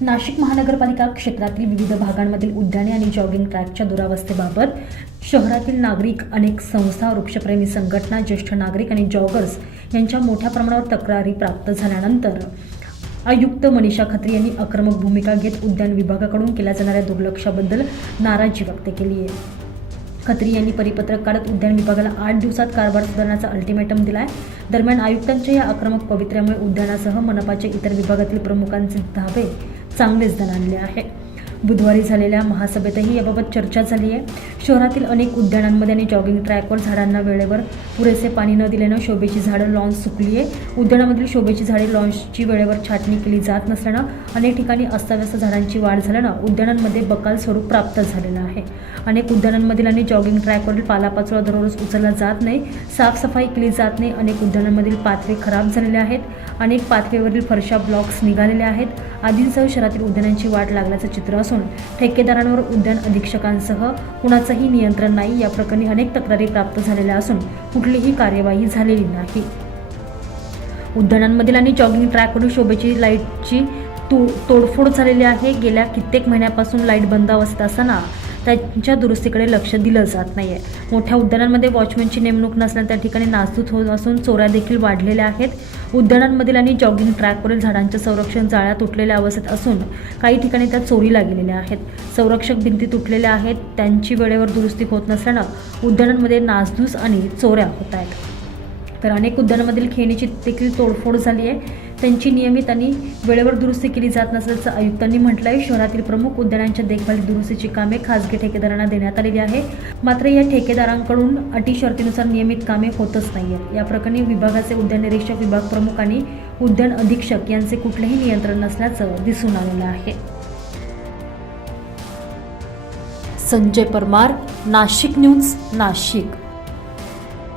नाशिक महानगरपालिका क्षेत्रातील विविध भागांमधील उद्याने आणि जॉगिंग ट्रॅकच्या दुरावस्थेबाबत शहरातील नागरिक अनेक संस्था वृक्षप्रेमी संघटना ज्येष्ठ नागरिक आणि जॉगर्स यांच्या मोठ्या प्रमाणावर तक्रारी प्राप्त झाल्यानंतर आयुक्त मनीषा खत्री यांनी आक्रमक भूमिका घेत उद्यान विभागाकडून केल्या जाणाऱ्या दुर्लक्षाबद्दल नाराजी व्यक्त केली आहे. खत्री यांनी परिपत्रक काढत उद्यान विभागाला आठ दिवसात कारभार सुधारण्याचा अल्टिमेटम दिलाय. दरम्यान आयुक्तांच्या या आक्रमक पवित्र्यामुळे उद्यानासह मनपाच्या इतर विभागातील प्रमुखांचे धाबे चांगलेच दणाणले आहे. बुधवारी झालेल्या महासभेतही याबाबत चर्चा झाली आहे. शहरातील अनेक उद्यानांमध्ये आणि जॉगिंग ट्रॅकवर झाडांना वेळेवर पुरेसे पाणी न दिल्यानं शोभेची झाडं लॉन्स सुकली आहे. उद्यानामधील शोभेची झाडे लॉन्सची वेळेवर छाटणी केली जात नसल्यानं अनेक ठिकाणी अस्ताव्यस्त झाडांची वाढ झाल्यानं उद्यानांमध्ये बकाल स्वरूप प्राप्त झालेलं आहे. अनेक उद्यानांमधील आणि जॉगिंग ट्रॅकवरील पालापाचोळा दररोज उचलला जात नाही. साफसफाई केली जात नाही. अनेक उद्यानांमधील पाथवे खराब झालेले आहेत. अनेक पाथवेवरील फरशा ब्लॉक्स निघालेले आहेत. आदींसह शहरातील उद्यानांची वाट लागल्याचं चित्र असून ठेकेदारांवर उद्यान अधीक्षकांसह कुणाचंही नियंत्रण नाही. या प्रकरणी अनेक तक्रारी प्राप्त झालेल्या असून कुठलीही कार्यवाही झालेली नाही. उद्यानांमधील आणि जॉगिंग ट्रॅकवरील शोभेची लाईटची तो तोडफोड झालेली आहे. गेल्या कित्येक महिन्यापासून लाइट बंद अवस्थेत असताना त्यांच्या दुरुस्तीकडे लक्ष दिलं जात नाही आहे मोठ्या उद्यानांमध्ये वॉचमॅनची नेमणूक नसल्याने त्या ठिकाणी नासधूत होत असून चोऱ्या देखील वाढलेल्या आहेत. उद्यानांमधील आणि जॉगिंग ट्रॅकवरील झाडांचे संरक्षण जाळ्या तुटलेल्या अवस्थेत असून काही ठिकाणी त्या चोरीला गेलेल्या आहेत. संरक्षक भिंती तुटलेल्या आहेत. त्यांची वेळेवर दुरुस्ती होत नसल्यानं उद्यानांमध्ये नासधूस आणि चोऱ्या होत आहेत. तर अनेक उद्यानामधील खेणीची देखील तोडफोड झाली आहे त्यांची नियमित आणि वेळेवर दुरुस्ती केली जात नसल्याचं आयुक्तांनी म्हटलं आहे शहरातील प्रमुख उद्यानांच्या देखभाल दुरुस्तीची कामे खासगी ठेकेदारांना देण्यात आलेली आहे. मात्र या ठेकेदारांकडून अटी शर्तीनुसार नियमित कामे होतच नाही आहेत या प्रकरणी विभागाचे उद्यान निरीक्षक विभाग प्रमुख आणि उद्यान अधीक्षक यांचे कुठलेही नियंत्रण नसल्याचं दिसून आलेलं आहे. संजय परमार नाशिक न्यूज नाशिक.